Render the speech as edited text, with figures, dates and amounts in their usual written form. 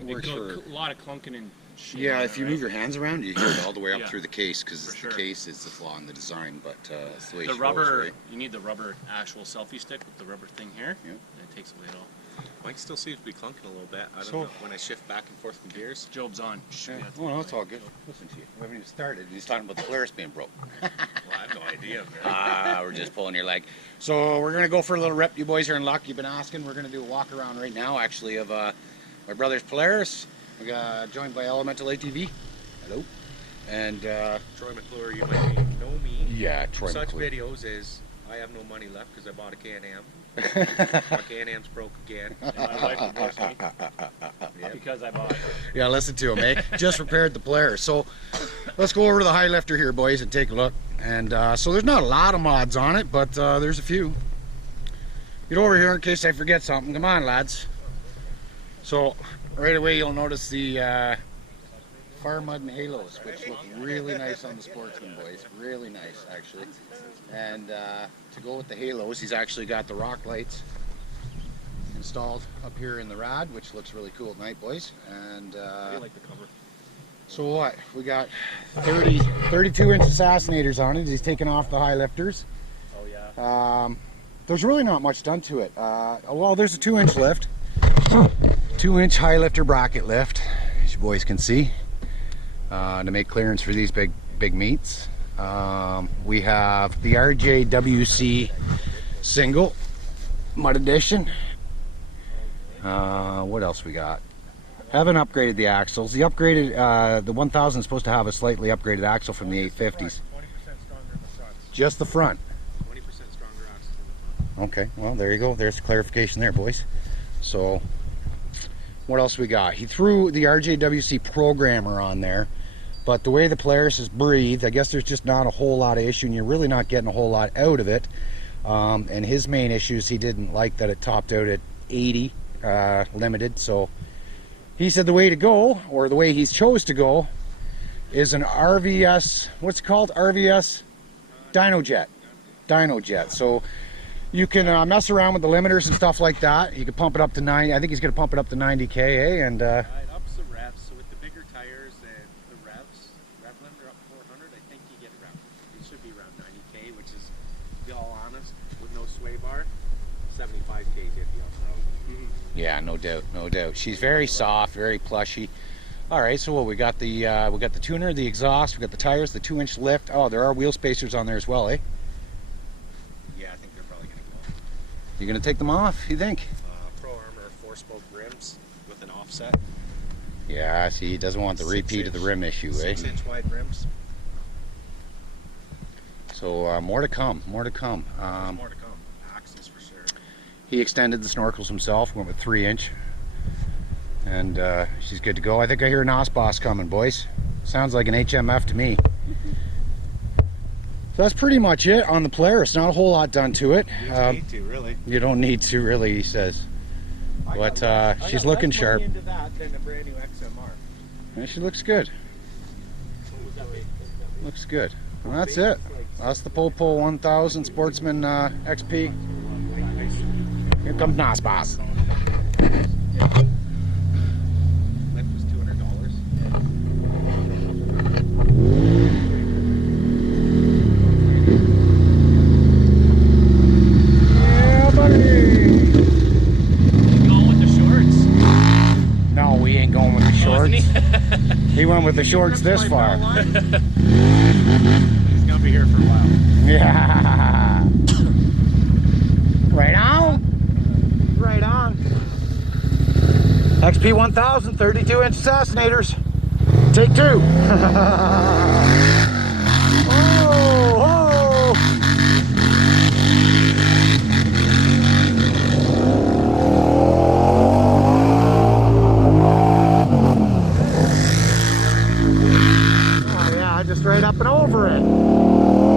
It goes a lot of clunking and shit. Yeah, if you move your hands around, you can get all the way up Yeah, through the case, because for the sure. case is the flaw in the design, but it's the way The it rubber, goes, right? you need the rubber actual selfie stick with the rubber thing here. Yeah. And it takes away it all. Mine still seems to be clunking a little bit. I don't So- know when I shift back and forth the gears. Job's on. Yeah. Oh, no, it's all good. Listen to you. We haven't even started. He's talking about the Polaris being broke. Well, I have no idea. Man. We're just pulling your leg. So we're going to go for a little rip. You boys are in luck. You've been asking. We're going to do a walk around right now, actually, of my brother's Polaris. We got joined by Elemental ATV. Hello. And Troy McClure, you might know me. yeah, Troy Such McClure. videos is I have no money left because I bought a Can-Am. My Can-Am's broke again. And my wife divorced me Yep. because I bought it. Yeah, listen to him, eh? Just repaired the Polaris. So let's go over to the Highlifter here, boys, and take a look. And so there's not a lot of mods on it, but there's a few. Get over here in case I forget something. Come on, lads. So right away you'll notice the fire mud and halos, which look really nice on the Sportsman, boys. Really nice, actually. And to go with the halos, he's actually got the rock lights installed up here in the rod, which looks really cool at night, boys. And I like the cover. so what? We got 32-inch assassinators on it. He's taking off the Highlifers. Oh yeah. There's really not much done to it. Well, there's a 2-inch lift. 2-inch Highlifter bracket lift, as you boys can see, to make clearance for these big meets. We have the RJWC single mud edition. What else we got? Haven't upgraded the axles. The upgraded, the 1000 is supposed to have a slightly upgraded axle from the 850s. 20% stronger in the front. Just the front. 20% stronger axles in the front. Okay, well there you go. There's the clarification there, boys. So what else we got? He threw the RJWC programmer on there, but the way the Polaris is breathed, I guess there's just not a whole lot of issue, and you're really not getting a whole lot out of it. And his main issues, he didn't like that it topped out at 80 limited, so he said the way to go, or the way he's chose to go, is an RVS, what's it called? RVS Dynojet. Dynojet. So you can mess around with the limiters and stuff like that. You can pump it up to 90. I think he's going to pump it up to 90 kA, and It ups the revs, so with the bigger tires and the revs, rev limiter up 400, I think you get around, it should be around 90k, which is, to be all honest, with no sway bar, 75 k's if you off the road. yeah, no doubt, no doubt. She's very soft, very plushy. All right, so what we got the tuner, the exhaust, we got the tires, the 2-inch lift. Oh, there are wheel spacers on there as well, eh? Yeah, I think they're probably going to go. You gonna take them off? You think? Pro Armor 4-spoke rims with an offset. Yeah. See, he doesn't want the repeat of the rim issue, eh? 6-inch wide rims. So more to come. More to come. There's more to come. Axles for sure. He extended the snorkels himself. Went with 3-inch, and she's good to go. I think I hear an OSBOS coming, boys. Sounds like an HMF to me. So that's pretty much it on the Polaris. Not a whole lot done to it. You don't need to, really. You don't need to, really, he says. But she's looking sharp. Into that than a brand new XMR. Yeah, she looks good. Looks good. And that's it. That's the Popo 1000 Sportsman XP. Here comes Nasbas. Lift was $200. Yeah, buddy. Going with the shorts. No, we ain't going with the shorts. He went with the shorts this far. He's gonna be here for a while. Yeah. Right on. Right on. XP1000 32-inch assassinators. Take 2. Oh, oh. just right up and over it.